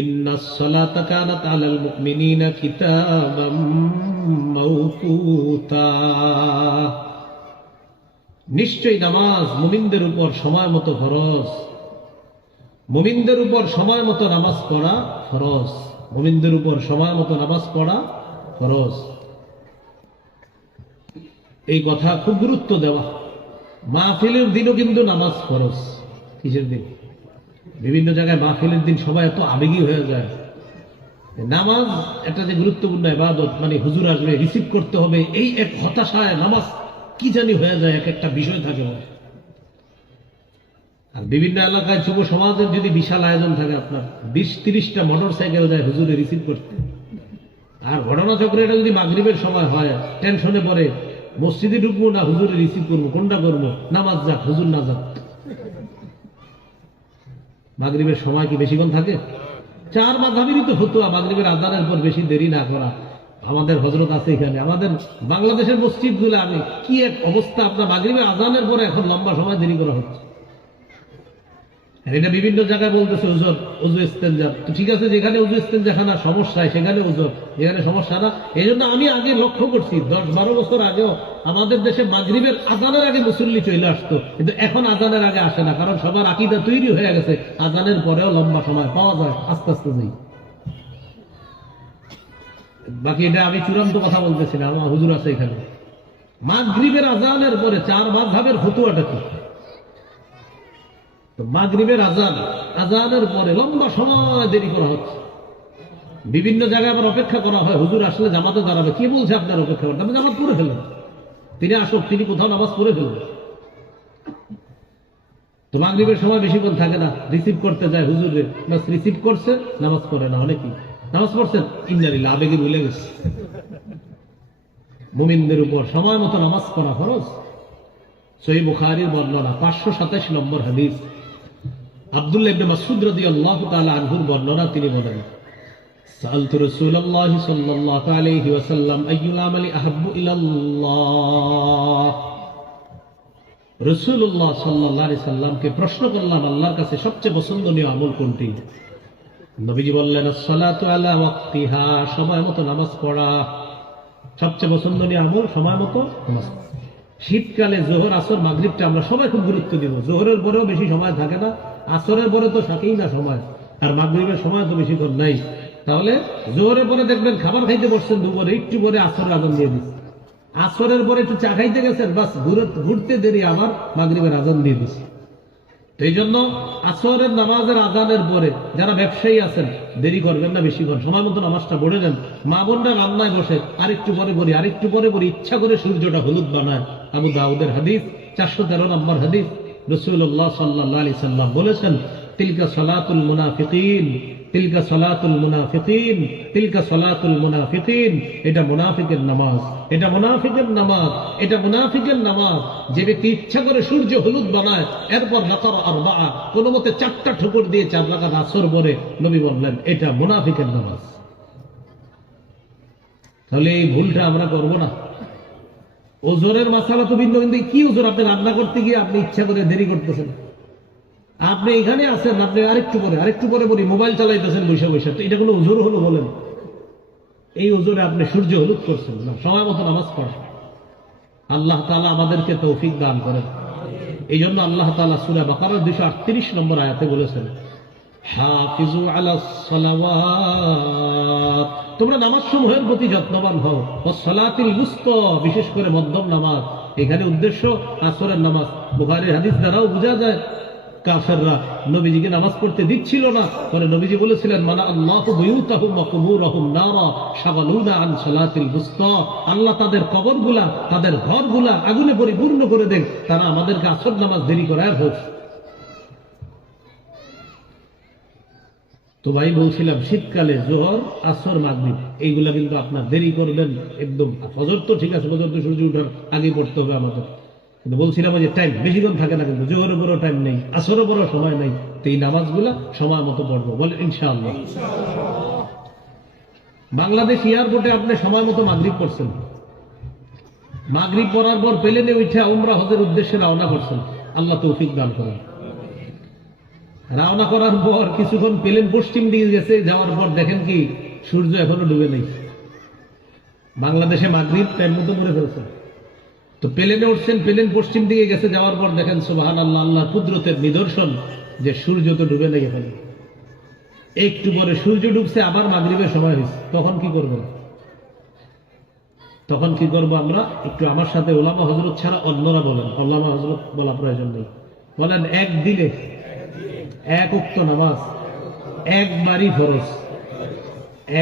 ইন্নাস সালাতা কানাত আলাল মুমিনিনা কিতাবাম মাওকুতা, নিশ্চয়ই নামাজ মুমিনদের উপর সময় মতো ফরজ। মুমিনদের উপর সময় মতো নামাজ পড়া ফরজ, মুমিনদের উপর সময় মতো নামাজ পড়া ফরজ। এই কথা খুব গুরুত্ব দেওয়া। মাহফিলের দিনও কিন্তু নামাজ ফরজ। কিসের দিন? বিভিন্ন জায়গায় মাহফিলের দিন সবাই এত আবেগী হয়ে যায়। নামাজ একটা যে গুরুত্বপূর্ণ ইবাদত, মানে হুজুর আসবে, রিসিভ করতে হবে, এই এক হতাশায় নামাজ কি জানি হয়ে যায়, এক একটা বিষয় থাকে। আর বিভিন্ন এলাকায় যুব সমাজের যদি বিশাল আয়োজন থাকে, আপনার 20-30টা মোটর সাইকেল যায় হুজুরে রিসিভ করতে, আর ঘটনাচক্রে এটা যদি মাগরিবের সময় হয়, টেনশনে পড়ে মসজিদে ঢুকবো না হুজুরে রিসিভ করবো, কোনটা করবো, নামাজ যাক হুজুর না যাক। মাগরিবের সময় কি বেশিক্ষণ থাকে? 4 মাযহাবেরই তো ফতোয়া মাগরিবের আযানের পর বেশি দেরি না করা। আমাদের হযরত আছে এখানে, আমাদের বাংলাদেশের মসজিদগুলো আমি কি এক অবস্থা, আপনার মাগরিবে আজানের পরে এখন লম্বা সময় দেরি করা হচ্ছে। আর এটা বিভিন্ন জায়গায় বলতেছে হুজুর ওযু ইস্তেনজা, তো ঠিক আছে, যেখানে ওযু ইস্তেনজাখানা সমস্যা সেখানে হুজুর, যেখানে সমস্যা না। এই জন্য আমি আগে লক্ষ্য করছি 10-12 বছর আগেও আমাদের দেশে মাগরিবের আজানের আগে মুসল্লি চলে আসতো, কিন্তু এখন আজানের আগে আসে না, কারণ সবার আকীদা তৈরি হয়ে গেছে আজানের পরেও লম্বা সময় পাওয়া যায়, আস্তে আস্তে যাই। বাকি এটা আমি চূড়ান্ত কথা বলতেছি না, আমার হুজুর আছে এখানে। মাগরিবের আজানের পরে 4 মাযহাবের ফতোয়াটা কি? তো মাগরিবের আজানের পরে লম্বা সময় দেরি করা হচ্ছে। বিভিন্ন জায়গায় আবার অপেক্ষা করা হয়, হুজুর আসলে জামাতে দাঁড়াবে। কে বলছে আপনার অপেক্ষা করতে? আপনি জামাত পড়ে ফেলেন, তিনি আসুক, তিনি কোথাও নামাজ পড়ে ফেলবেন। তো মাগরিবের সময় বেশিক্ষণ থাকে না, রিসিভ করতে যায় হুজুরে, বাস রিসিভ করছে, নামাজ পড়ে না। অনেকেই নামাজ পড়ছেন ইন্নালিল্লাহ, আবেগে ভুলে গেছে। মুমিনদের উপর সময় মতো নামাজ পড়া ফরজ। সহিহ বুখারীর বর্ণনা 527 নম্বর হাদিস, আব্দুল্লাহ ইবনে মাসউদ রাদিয়াল্লাহু তাআলা আনহুর বর্ণনা, তিনি বলেন, সাআলতু রাসূলুল্লাহ সাল্লাল্লাহু আলাইহি ওয়াসাল্লাম আইয়ুল আমালি আহাব্বু ইলাল্লাহ। রাসূলুল্লাহ সাল্লাল্লাহু আলাইহি সাল্লামকে প্রশ্ন করলাম, আল্লাহর কাছে সবচেয়ে পছন্দনীয় আমল কোনটি? নবীজি বললেন, আস-সালাতু আলা ওয়াক্তিহা, সময় মতো নামাজ পড়া। সবচেয়ে পছন্দনীয় আমল সময় মতো নামাজ। শীতকালে যোহর, আসর, মাগরিবটা আমরা সবাই খুব গুরুত্ব দিব। যোহরের পরেও বেশি সময় থাকে না, আসরের পরে তো থাকেই না সময়, আর মাগরিবের সময় তো বেশিক্ষণ নাই। তাহলে যোহরের পরে দেখবেন খাবার খাইতে বসছেন দুপুরে, একটু পরে আসরের আজান দিয়ে দিচ্ছে। আসরের পরে একটু চা খাইতে গেছেন, বাস ঘুরতে দেরি আবার মাগরিবের আজান দিয়ে দিচ্ছে। তো এই জন্য আসরের নামাজের আজানের পরে যারা ব্যবসায়ী আছেন দেরি করবেন না, বেশিক্ষণ সময় মতো নামাজটা পড়ে নেন। মা বোনরা রান্নায় বসে আরেকটু পরে পড়ি, ইচ্ছা করে সূর্যটা হলুদ বানায়। আবু দাউদের হাদিস 413 নম্বর হাদিস, রাসূলুল্লাহ সাল্লাল্লাহু আলাইহি সাল্লাম বলেছেন, তিলকা সালাতুল মুনাফিকিন, তিলকা সালাতুল মুনাফিকিন, তিলকা সালাতুল মুনাফিকিন। এটা মুনাফিকের নামাজ, এটা মুনাফিকের নামাজ, এটা মুনাফিকের নামাজ। যে ব্যক্তি ইচ্ছা করে সূর্য হলুদ বানায়, এরপর রাকাত আরবাআ, কোন মতে 4টা ঠোকর দিয়ে 4 রাকাত আসর পড়ে, নবী বললেন এটা মুনাফিকের নামাজ। তাহলে এই ভুলটা আমরা করব না। ওজোরের মাসালা তো ভিন্ন, কিন্তু কি ওজোর? আপনি রান্না করতে গিয়ে আপনি ইচ্ছা করে দেরি করতেছেন, আপনি এখানে আছেন, আপনি আরেকটু পরে বলি মোবাইল চালাইতেছেন বৈশা বৈশা, তো এটা কোনো ওজোর হলো বলেন? এই ওজোরে আপনি সূর্য হলুদ করছেন না, সময় মতো নামাজ পড়া। আল্লাহ তাআলা আমাদেরকে তৌফিক দান করেন। এই জন্য আল্লাহ তাআলা সূরা বাকারার 238 নম্বর আয়াতে বলেছেন, হাফিজু আলাস সালাওয়াত, তোমরা নামাজ সমূহের প্রতি যত্নবান হও, ওয়াস সালাতিল মুস্তা, বিশেষ করে মধ্যম নামাজ। এখানে উদ্দেশ্য আসরের নামাজ। বুখারীর হাদিস দ্বারাও বোঝা যায় কাফেররা নবীজিকে নামাজ পড়তে দিচ্ছিল না। পরে নবীজি বলেছিলেন, মানা আল্লাহু বুয়ুতাহুম ওয়া কুবুরহুম নারা শাগালুনা আন সালাতিল বুসতা, আল্লাহ তাদের কবরগুলা, তাদের ঘরগুলা আগুনে পরিপূর্ণ করে দেন, তারা আমাদেরকে আসর নামাজ দেরি করার হোক। তো ভাই বলছিলাম, শীতকালে যোহর, আসর, মাগরিব এইগুলা কিন্তু আপনার দেরি করবেন একদম। ফজর তো ঠিক আছে, ফজর তো সূর্য ওঠার আগে পড়তে হবে আমাদের, কিন্তু বলছিলাম যে টাইম বেশিক্ষণ থাকে না, কিন্তু জোহরের বড় টাইম নেই, আসরের বড় সময় নেই। তো এই নামাজগুলা সময় মতো পড়বো, বলে ইনশাআল্লাহ। বাংলাদেশ এয়ারপোর্টে আপনি সময় মতো মাগরিব পড়ছেন, মাগরিব পড়ার পর প্লেনে উঠে উমরা হজের উদ্দেশ্যে রওনা করছেন, আল্লাহ তৌফিক দান করেন। রওনা করার পর কিছুক্ষণ প্লেন পশ্চিম দিকে গেছে, যাওয়ার পর দেখেন কি সূর্য এখনো ডুবে নেই। বাংলাদেশে মাগরিব টাইম মতো করে ফেলছেন। তো প্লেনে উঠছেন, প্লেন পশ্চিম দিকে গেছে, যাওয়ার পর দেখেন সুবহানাল্লাহ, আল্লাহর কুদরতের নিদর্শন যে সূর্য তো ডুবে নেই এখানে। একটু পরে সূর্য ডুবছে, আবার মাগরিবের সময় হয়েছে, তখন কি করবেন? তখন কি করবো আমরা? একটু আমার সাথে ওলামা হযরত ছাড়া অন্যরা বলেন, ওলামা হযরত বলা প্রয়োজন নেই, বলেন একদিনে 1 ওয়াক্ত নামাজ একবারই ফরজ।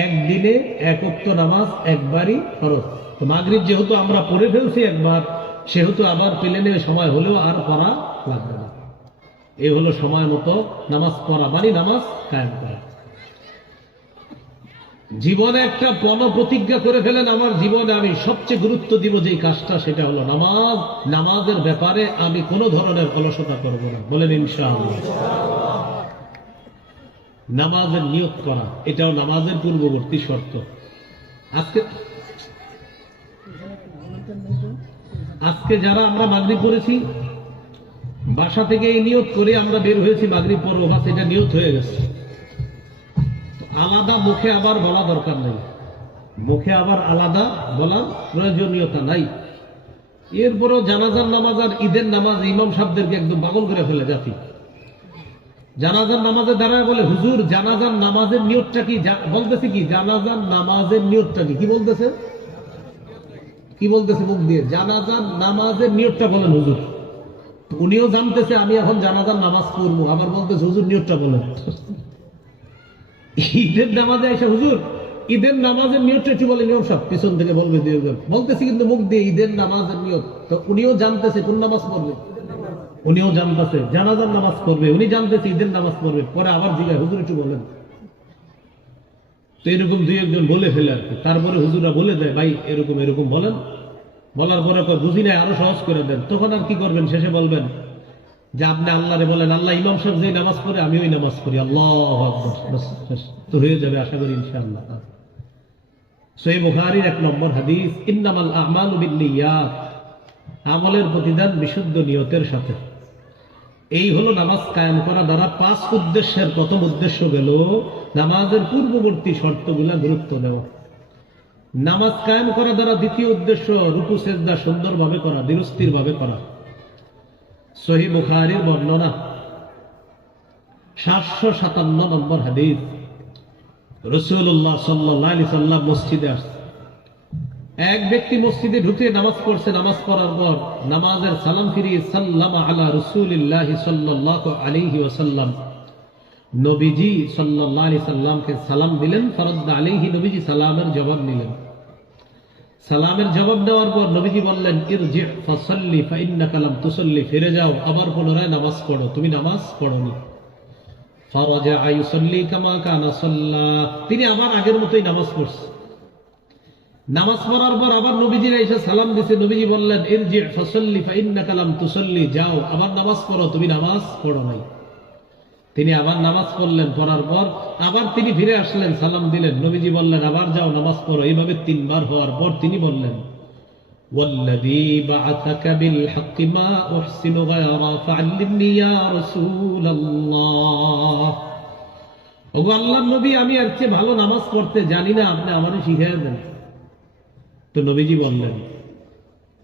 একদিনে 1 ওয়াক্ত নামাজ একবারই ফরজ। তো মাগরিব যেহেতু আমরা পড়ে ফেলছি একবার, সেহেতু আবার প্লেনে সময় হলেও আর পড়া লাগবে না। এই হলো সময় মতো নামাজ পড়া, মানে নামাজ কায়েম করা। জীবনে একটা প্রতিজ্ঞা করে ফেলেন, আমার জীবনে আমি সবচেয়ে গুরুত্ব দিব যে কাজটা, সেটা হলো নামাজ। নামাজের ব্যাপারে আমি কোনো ধরনের অলসতা করব না, বলেন ইনশাআল্লাহ। নামাজের নিয়ত করা, এটাও নামাজের পূর্ববর্তী শর্ত। আজকে আজকে যারা আমরা মাগরিব পড়েছি, বাসা থেকে এই নিয়ত করে আমরা বের হয়েছি মাগরিব পড়বো, বাস এটা নিয়ত হয়ে গেছে। আলাদা মুখে আবার বলা দরকার নেই, মুখে আবার আলাদা বলার প্রয়োজনীয়তা নাই। এরপরও জানাজার নামাজ আর ঈদের নামাজ ইমাম সাহেবদেরকে একদম পাগল করে ফেলে জাতি। জানাজার নামাজে দাঁড়ায় বলে, হুজুর জানাজার নামাজের নিয়তটা কি? বলতেছে কি জানাজার নামাজের নিয়তটা কি? কি বলতেছে? কি বলতেছে মুখ দিয়ে? জানাজার নামাজের নিয়তটা বলেন হুজুর। উনিও জানতেছে আমি এখন জানাজার নামাজ পড়বো, আবার বলতেছে হুজুর নিয়তটা বলেন। ঈদের নামাজে এসে হুজুর ঈদের নামাজের নিয়তটা একটু বলে, নিয়ম সব পিছন থেকে বলবে বলতেছি কিন্তু মুখ দিয়ে ঈদের নামাজের নিয়ত। তো উনিও জানতেছে কোন নামাজ পড়বে, উনিও জানতেছে জানাজার নামাজ পড়বে, উনি জানতেছে ঈদের নামাজ পড়বে। পরে আবার জিজ্ঞাসা, হুজুর একটু বলেন। তো এরকম দুই একজন বলে ফেলে আর কি। তারপরে হুজুরা বলে দেয়, ভাই এরকম এরকম বলেন। বলার পরে বুঝি নাই, আরো সহজ করে দেন। তখন আর কি করবেন? শেষে বলবেন যে আপনি আল্লাহরে বলেন, আল্লাহ ইমাম সাহেব যে নামাজ পড়ে আমি ওই নামাজ পড়ি, আল্লাহু আকবার, তো হয়ে যাবে আশা করি ইনশাআল্লাহ। সহিহ বুখারীর 1 নম্বর হাদিস, ইন্নামাল আমালু বিন্নিয়াত, আমলের প্রতিদান বিশুদ্ধ নিয়তের সাথে। এই হলো নামাজ কায়েম করা দ্বারা 5 উদ্দেশ্যের প্রথম উদ্দেশ্য গেল নামাজের পূর্ববর্তী শর্তগুলা গুরুত্ব দেওয়া। নামাজ কায়েম করা দ্বারা দ্বিতীয় উদ্দেশ্য রুকু সেজদা সুন্দরভাবে করা, ধীরস্থির ভাবে করা। সহিহ বুখারীর বর্ণনা 757 নম্বর হাদিস, রাসূলুল্লাহ সাল্লাল্লাহু আলাইহি সাল্লাম মসজিদে আসছে। এক ব্যক্তি মসজিদে ঢুকে নামাজ পড়ছে। নামাজ পড়ার পর নামাজের সালাম ফিরিয়ে সাল্লামা আলা রাসূলিল্লাহ সাল্লাল্লাহু আলাইহি ওয়াসাল্লাম, নবীজি সাল্লাল্লাহু আলাইহি সাল্লামকে সালাম দিলেন। ফারাদ্দা আলাইহি, নবীজি সালামের জবাব নিলেন। সালামের জবাব দেওয়ার পর নবীজি বললেন, ইরজি ফাসাল্লি ফাইন্নাকা লাম তুসাল্লি, ফিরে যাও, আবার পুনরায় নামাজ পড়ো, তুমি নামাজ পড়োনি। ফারাজা ইউসাল্লি কামা কানা সাল্লা, তিনি আবার আগের মতোই নামাজ পড়ছে। নামাজ পড়ার পর আবার নবীজির এসে সালাম দিছে। নবীজি বললেন, ইরজি ফাসাল্লি ফাইন্নাকা লাম তুসাল্লি, যাও আবার নামাজ পড়ো, তুমি নামাজ পড়ো নাই। তিনি আবার নামাজ পড়লেন। পড়ার পর আবার তিনি ফিরে আসলেন, সালাম দিলেন। নবীজি বললেন, আবার যাও নামাজ পড়ো। এইভাবে 3 বার হওয়ার পর তিনি বললেন, ওয়াল্লাযী বাআসাকা বিল হাক্কি মা উহসিনু গায়রা ফাআল্লিমনি ইয়া রাসূলুল্লাহ, ওগো আল্লাহর নবী, আমি এর চেয়ে ভালো নামাজ পড়তে জানি না, আপনি আমারে শিখিয়ে দেন। তো নবীজি বললেন,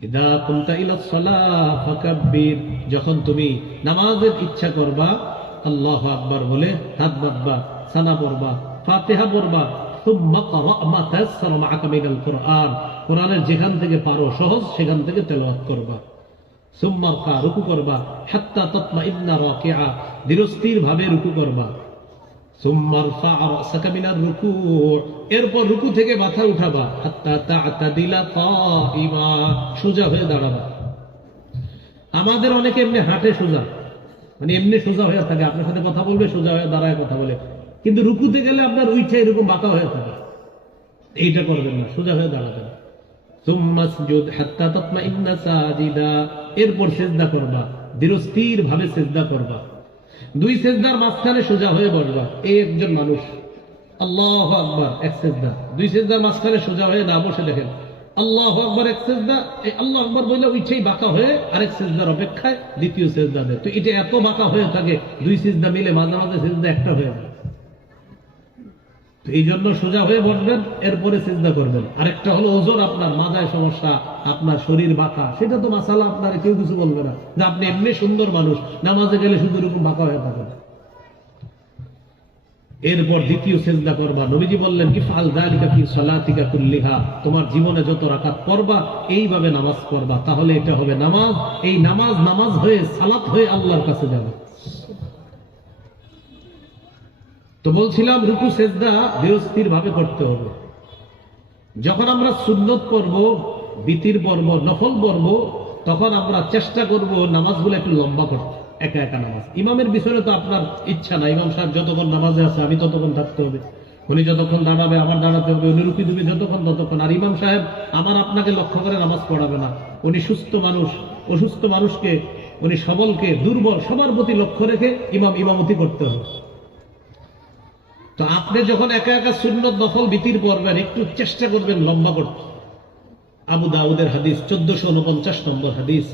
ইদা কুনতা ইলাস সালাহ ফাকাব্বির, যখন তুমি নামাজের ইচ্ছা করবা আল্লাহু আকবার বলে হাত বাঁধবা, সানা পড়বা, ফাতিহা পড়বা, সুম্মা ক্রা মা তায়াসসারা মাআকা মিনাল কুরআন, কোরআনের যেখান থেকে পারো সহজ সেখান থেকে তেলাওয়াত করবা। সুম্মা রকা, রুকু করবা, হাত্তা তাতমাইন্না রাকিআ, ধীরস্থির ভাবে রুকু করবা। সুম্মা রফা রাসাকা মিনার রুকু, এরপর রুকু থেকে মাথা উঠাবা, হাত্তা তা'তাদিলা কাইমা, সোজা হয়ে দাঁড়াবা। আমাদের অনেকে এমনি হাঁটে সোজা, মানে এমনি সোজা হয়ে থাকে, আপনার সাথে কথা বলবে সোজা হয়ে দাঁড়ায় কথা বলে, কিন্তু রুকুতে গেলে আপনার উইঠে এরকম বাঁকা হয়ে থাকে। এইটা করবেন না, সোজা হয়ে দাঁড়াবেন। সুম্মা সুজুদ হাত্তা তাতমাইন্না সাজিদা, এরপর সিজদা করবা, ধীরস্থির ভাবে সিজদা করবা। 2 সিজদার মাঝখানে সোজা হয়ে বসবা। এই একজন মানুষ আল্লাহু আকবার, এক সিজদা। 2 সিজদার মাঝখানে সোজা হয়ে না বসে দেখেন, আল্লাহু আকবার এক সিজদা, এই আল্লাহু আকবার বলে উঠেই বাঁকা হয়ে আরেক সিজদার অপেক্ষায় দ্বিতীয় সিজদা দেয়। তো এটা এত বাঁকা হয়ে থাকে, 2 সিজদা মিলে মাঝে মাঝে সিজদা একটা হয়ে যায়। তো এই জন্য সোজা হয়ে বসবেন, এরপরে সিজদা করবেন। আরেকটা হলো ওজোর, আপনার মাথায় সমস্যা, আপনার শরীর বাঁকা, সেটা তো মাসালা, আপনার কেউ কিছু বলবে না, যে আপনি এমনি সুন্দর মানুষ, নামাজে গেলে শুধু এরকম বাঁকা হয়ে থাকেন। এরপর দ্বিতীয় সিজদা করবা। নবীজি বললেন, ইফআল যালিকা ফি সালাতিকা কুল্লিহা, তোমার জীবনে যত রাকাত পড়বা এইভাবে নামাজ পড়বা, তাহলে এটা হবে নামাজ। এই নামাজ নামাজ হয়ে সালাত হয়ে আল্লাহর কাছে যাবে। তো বলছিলাম রুকু সেজদা ধীরস্থির ভাবে করতে হবে। যখন আমরা সুন্নত পড়ব, বিতির পড়ব, নফল পড়ব, তখন আমরা চেষ্টা করব নামাজগুলো একটু লম্বা করতে। একা একা নামাজ, ইমামের বিষয়ে তো আপনার ইচ্ছা না, ইমাম সাহেব যতক্ষণ নামাজে আছে আমি ততক্ষণ থাকতে হবে, উনি যতক্ষণ দাঁড়াবে আমার দাঁড়াতে হবে, উনি রুকি দিবে যতক্ষণ ততক্ষণ। আর ইমাম সাহেব আমার আপনাকে লক্ষ্য করে নামাজ পড়াবে না, উনি সুস্থ মানুষ, অসুস্থ মানুষকে, উনি সবলকে, দুর্বল, সবার প্রতি লক্ষ্য রেখে ইমামতি করতে হবে। তো আপনি যখন একা একা সুন্নত নফল বিতির পড়বেন, একটু চেষ্টা করবেন লম্বা করতে। আবু দাউদের হাদিস 1449 নম্বর হাদিস।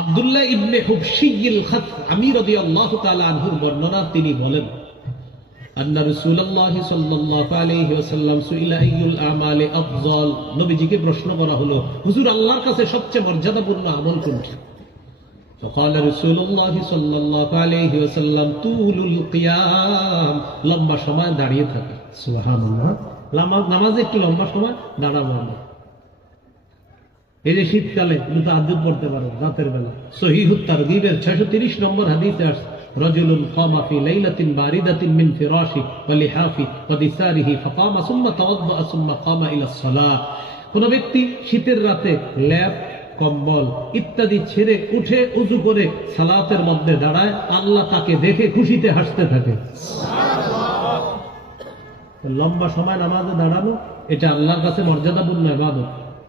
আব্দুল্লাহ ইবনে হুবশিয়িল খাসআমি রাদিয়াল্লাহু তাআলা আনহুর বর্ণনা, তিনি বলেন আন্না রাসূলুল্লাহ সাল্লাল্লাহু আলাইহি ওয়াসাল্লাম সুইলা আইয়ুল আমালি আফযাল, নবীজিকে প্রশ্ন করা হলো, হুজুর আল্লাহর কাছে সবচেয়ে মর্যাদাপূর্ণ আমল কোনটি? فقال رسول الله صلى الله عليه وسلم طول القيام, লম্বা সময় দাঁড়িয়ে থাকা। সুবহানাল্লাহ, নামাজে একটু লম্বা সময় দাঁড়াবো আমরা। এই যে শীতকালে তুমি তাহাজ্জুদ পড়তে পারো রাতের বেলা। সহিহুত তারগীবের 630 নম্বর হাদিসে আসছে, রাজুলুন কামা ফি লাইলাতিন বারিদাতিন মিন ফিরাশি ওয়া লিহাফি ওয়া দিসারিহি ফাকামা সুম্মা তাওয়াদ্দা সুম্মা কামা ইলা সালাহ। কোন ব্যক্তি শীতের রাতে ল্যাপ, কম্বল ইত্যাদি ছেড়ে উঠে উযু করে সালাতের মধ্যে দাঁড়ায়, আল্লাহ তাকে দেখে খুশিতে হাসতে থাকে। লম্বা সময় নামাজে দাঁড়ানো এটা আল্লাহর কাছে মর্যাদাপূর্ণ ইবাদত।